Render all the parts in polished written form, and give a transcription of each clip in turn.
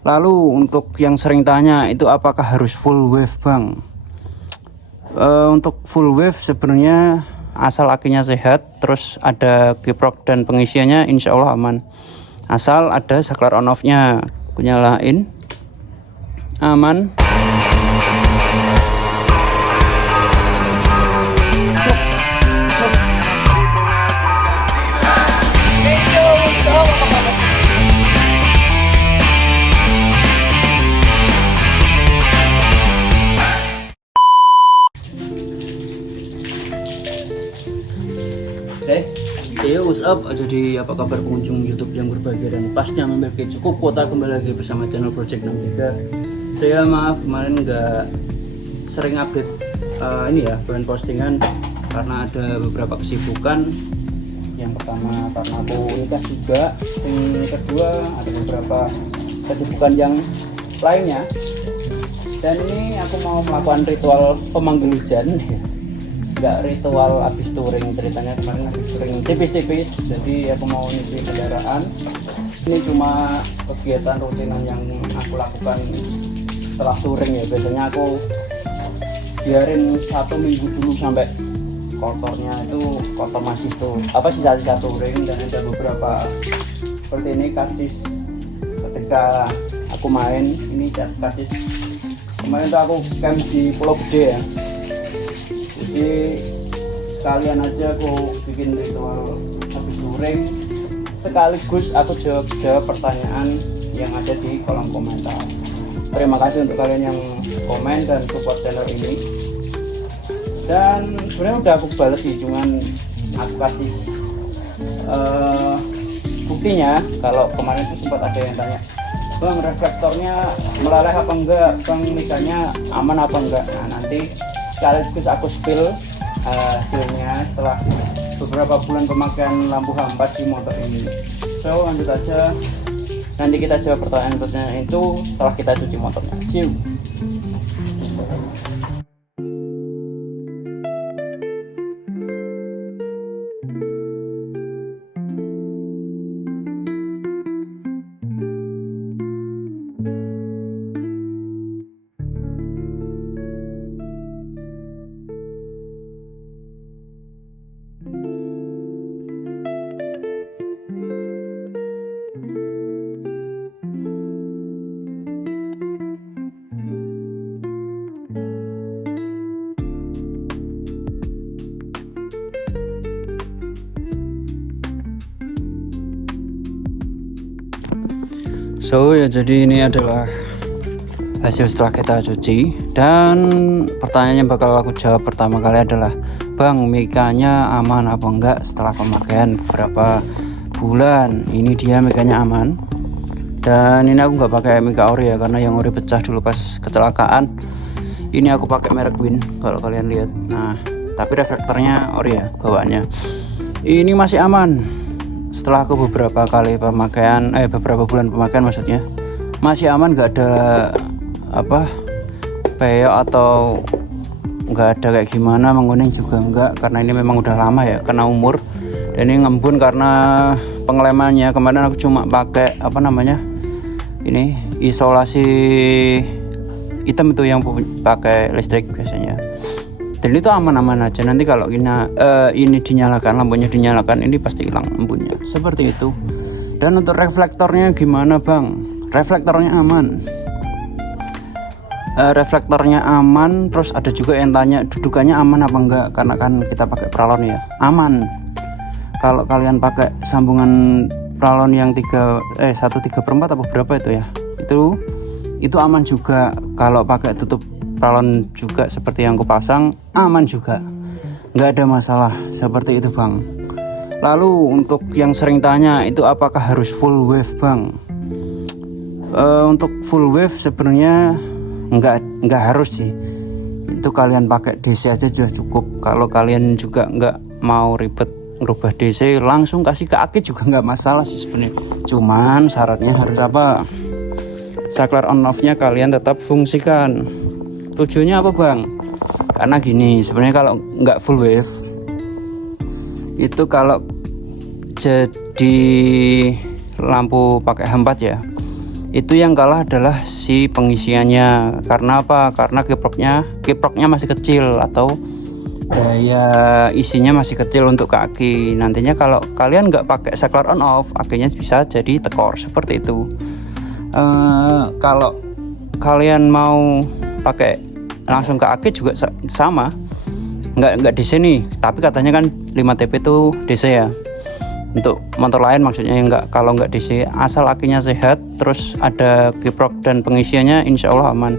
Lalu untuk yang sering tanya itu apakah harus full wave bang? Untuk full wave sebenarnya asal akinya sehat, terus ada kiprok dan pengisiannya insya Allah aman. Asal ada saklar on off nya, aku nyalain, aman. Yo, what's up? Jadi apa kabar pengunjung YouTube yang berbahagia dan pasnya memiliki cukup kuota? Kembali lagi bersama channel Project 63. Saya maaf kemarin nggak sering update ini ya, bahan postingan karena ada beberapa kesibukan. Yang pertama karena aku nikah juga, yang kedua ada beberapa kesibukan yang lainnya. Dan ini aku mau melakukan ritual pemanggil hujan. Nggak ritual habis touring, ceritanya kemarin habis touring tipis-tipis, jadi aku mau nyuci kendaraan. Ini cuma kegiatan rutinan yang aku lakukan setelah touring ya. Biasanya aku biarin 1 minggu dulu sampai kotornya itu kotor, masih tuh sisa-sisa touring. Dan ada beberapa seperti ini karcis ketika aku main. Ini karcis kemarin tuh aku camp di Pulau Gede ya, jadi sekalian aja aku bikin ritual habis touring, sekaligus aku jawab pertanyaan yang ada di kolom komentar. Terima kasih untuk kalian yang komen dan support channel ini. Dan sebenarnya udah aku balas sih, cuman aku kasih buktinya. Kalau kemarin itu sempat ada yang tanya, bang reflektornya meleleh apa enggak, bang mikanya aman apa enggak. Nah nanti sekaligus aku spill hasilnya setelah beberapa bulan pemakaian lampu hampas di motor ini. So lanjut aja, nanti kita jawab pertanyaan-pertanyaan itu setelah kita cuci motornya. See you. So ya, jadi ini adalah hasil setelah kita cuci. Dan pertanyaannya bakal aku jawab pertama kali adalah, bang mikanya aman apa enggak setelah pemakaian beberapa bulan. Ini dia mikanya aman. Dan ini aku nggak pakai mika ori ya, karena yang ori pecah dulu pas kecelakaan. Ini aku pakai merek Win kalau kalian lihat. Nah tapi reflektornya ori ya bawaannya. Ini masih aman. Setelah aku beberapa kali pemakaian, beberapa bulan pemakaian maksudnya, masih aman, nggak ada peyok atau nggak ada kayak gimana, menguning juga enggak, karena ini memang udah lama ya, kena umur. Dan ini ngembun karena pengelemannya. Kemarin aku cuma pakai ini isolasi hitam itu yang pakai listrik biasanya. Dan itu aman-aman aja. Nanti kalau ini dinyalakan, lampunya dinyalakan, ini pasti hilang lampunya. Seperti itu. Dan untuk reflektornya gimana bang? Reflektornya aman. Reflektornya aman. Terus ada juga yang tanya dudukannya aman apa enggak, karena kan kita pakai pralon ya. Aman. Kalau kalian pakai sambungan pralon yang 1/3/4 atau berapa itu ya, itu aman juga. Kalau pakai tutup pralon juga seperti yang aku pasang, aman juga, nggak ada masalah. Seperti itu bang. Lalu untuk yang sering tanya itu apakah harus full wave bang? Untuk full wave sebenarnya nggak harus sih. Itu kalian pakai DC aja sudah cukup. Kalau kalian juga nggak mau ribet ngerubah DC, langsung kasih ke aki juga nggak masalah sih sebenarnya. Cuman syaratnya harus apa? Saklar on off-nya kalian tetap fungsikan. Tujuannya apa bang? Karena gini, sebenarnya kalau nggak full wave itu, kalau jadi lampu pakai 4 ya, Itu yang kalah adalah si pengisiannya. Karena apa? Karena kiproknya masih kecil atau daya isinya masih kecil untuk ke aki. Nantinya kalau kalian nggak pakai saklar on off, akinya bisa jadi tekor seperti itu. Kalau kalian mau pakai langsung ke aki juga sama, nggak DC nih, tapi katanya kan 5TP itu DC ya. Untuk motor lain maksudnya enggak, kalau nggak DC, asal akinya sehat terus ada kiprok dan pengisiannya insya Allah aman,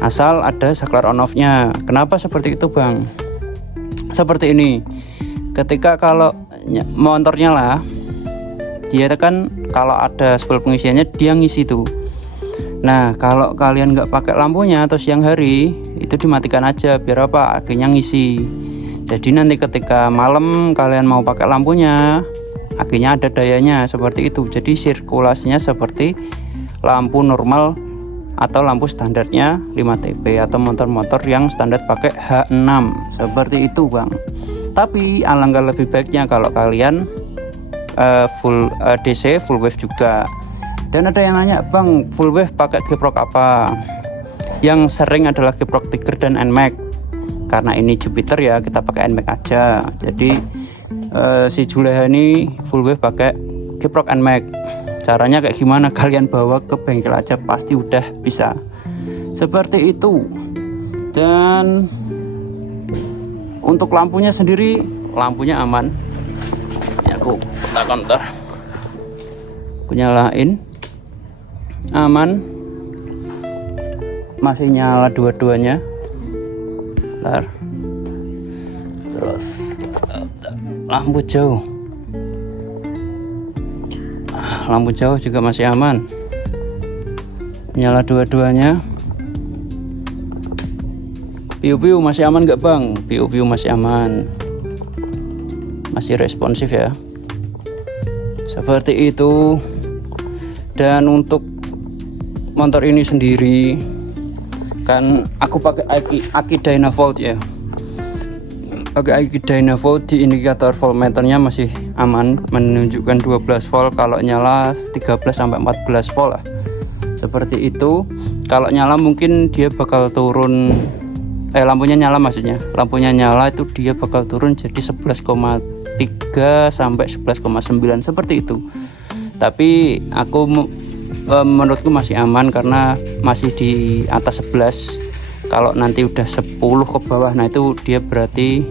asal ada saklar on off nya. Kenapa seperti itu bang? Seperti ini, ketika kalau motornya lah, dia kan kalau ada spool pengisiannya dia ngisi tuh. Nah kalau kalian nggak pakai lampunya atau siang hari, itu dimatikan aja biar apa, akinya ngisi. Jadi nanti ketika malam kalian mau pakai lampunya, akinya ada dayanya seperti itu. Jadi sirkulasinya seperti lampu normal atau lampu standarnya 5TP atau motor-motor yang standar pakai H6 seperti itu bang. Tapi alangkah lebih baiknya kalau kalian full DC, full wave juga. Dan ada yang nanya, bang full wave pakai kiprok apa? Yang sering adalah kiprok Tiger dan NMAX. Karena ini Jupiter ya, kita pakai NMAX aja. Jadi si Juleha ini full wave pakai kiprok NMAX. Caranya kayak gimana? Kalian bawa ke bengkel aja pasti udah bisa. Seperti itu. Dan untuk lampunya sendiri, lampunya aman. Ya, aku ntar aku nyalain, aman, masih nyala dua-duanya. Bentar. Terus lampu jauh, lampu jauh juga masih aman, nyala dua-duanya. Piu-piu masih aman nggak bang? Piu-piu masih aman, masih responsif ya, seperti itu. Dan untuk motor ini sendiri kan aku pakai aki Dynavolt ya, pakai aki Dynavolt. Di indikator voltmeternya masih aman, menunjukkan 12 volt, kalau nyala 13 sampai 14 volt lah, seperti itu. Kalau nyala mungkin dia bakal turun, lampunya nyala maksudnya, lampunya nyala itu dia bakal turun jadi 11,3 sampai 11,9 seperti itu. Tapi aku menurutku masih aman karena masih di atas 11. Kalau nanti udah 10 ke bawah, nah itu dia berarti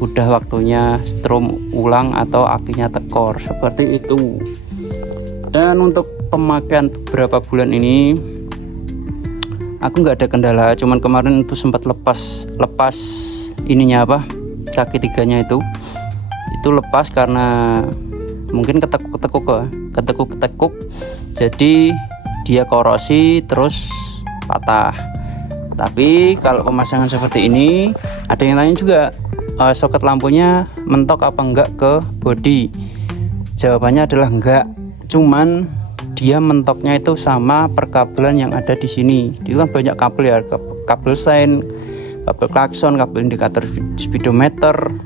udah waktunya strom ulang atau akinya tekor, seperti itu. Dan untuk pemakaian beberapa bulan ini aku nggak ada kendala, cuman kemarin itu sempat lepas ininya apa, kaki tiganya itu lepas karena mungkin ketekuk, jadi dia korosi terus patah. Tapi kalau pemasangan seperti ini, ada yang lain juga, soket lampunya mentok apa enggak ke bodi? Jawabannya adalah enggak, cuman dia mentoknya itu sama perkabelan yang ada di sini. Itu kan banyak kabel ya, kabel sein, kabel klakson, kabel indikator speedometer,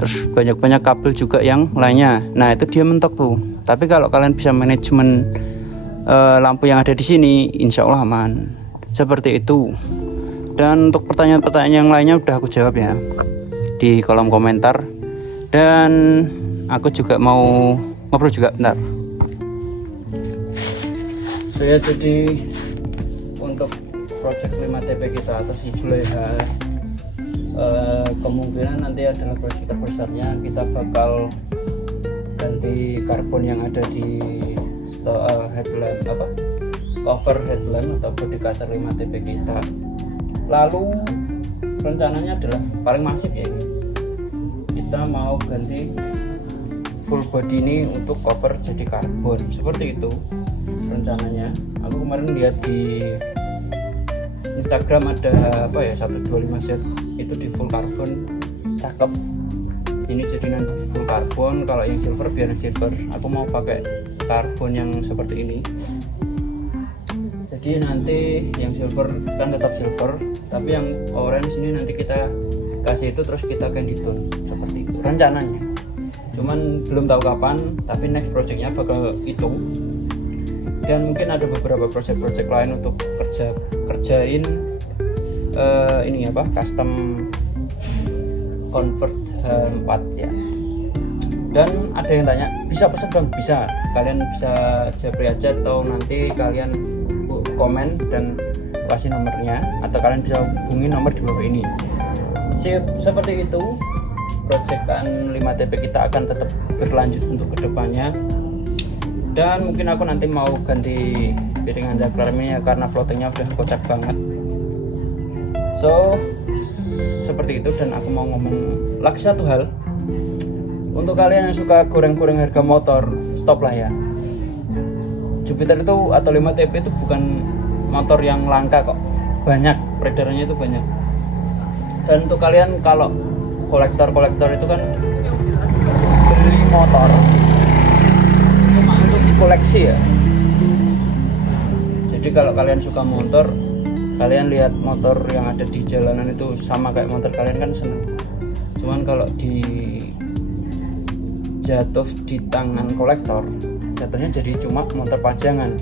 terus banyak kabel juga yang lainnya. Nah itu dia mentok tuh. Tapi kalau kalian bisa manajemen lampu yang ada di sini, insya Allah aman, seperti itu. Dan untuk pertanyaan-pertanyaan yang lainnya udah aku jawab ya di kolom komentar. Dan aku juga mau ngobrol juga bentar. Saya jadi untuk project 5TP kita atau si Juleha, kemungkinan nanti adalah project terbesarnya kita bakal ganti karbon yang ada di headlamp, cover headlamp atau bodi kasar 5TP kita. Lalu rencananya adalah paling masif ya ini, kita mau ganti full body ini untuk cover jadi karbon, seperti itu rencananya. Aku kemarin lihat di Instagram ada 125 set itu di full karbon, cakep. Ini jadi nanti full karbon, kalau yang silver biar silver. Aku mau pakai karbon yang seperti ini. Jadi nanti yang silver kan tetap silver, tapi yang orange ini nanti kita kasih itu terus kita ganti tone, seperti itu rencananya. Cuman belum tahu kapan, tapi next projectnya bakal itu. dan mungkin ada beberapa project-project lain untuk kerjain ini apa, custom convert H4 ya. Dan ada yang tanya, bisa pesan Bang? Bisa, kalian bisa japri aja atau nanti kalian komen dan kasih nomornya, atau kalian bisa hubungi nomor di bawah ini. Seperti itu, proyekan 5TP kita akan tetap berlanjut untuk kedepannya. Dan mungkin aku nanti mau ganti piringan cakramnya karena floatingnya udah kocak banget. So seperti itu, dan aku mau ngomong lagi satu hal. Untuk kalian yang suka goreng-goreng harga motor, stop lah ya. Jupiter itu atau 5TP itu bukan motor yang langka kok, banyak, peredarannya itu banyak. Dan untuk kalian kalau kolektor itu kan beli motor cuma untuk koleksi ya. Jadi kalau kalian suka motor, kalian lihat motor yang ada di jalanan itu sama kayak motor kalian kan seneng. Cuman kalau jatuh di tangan kolektor, jatuhnya jadi cuma motor pajangan.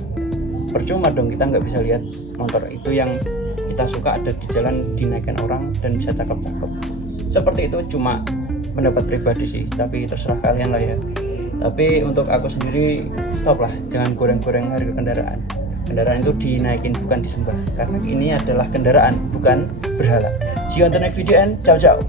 Percuma dong, kita nggak bisa lihat motor itu yang kita suka ada di jalan dinaikin orang dan bisa cakep-cakep. Seperti itu, cuma pendapat pribadi sih, tapi terserah kalian lah ya. Tapi untuk aku sendiri, stop lah, jangan goreng-goreng harga kendaraan. Kendaraan itu dinaikin, bukan disembah, karena ini adalah kendaraan, bukan berhala. See you on the next video and ciao ciao.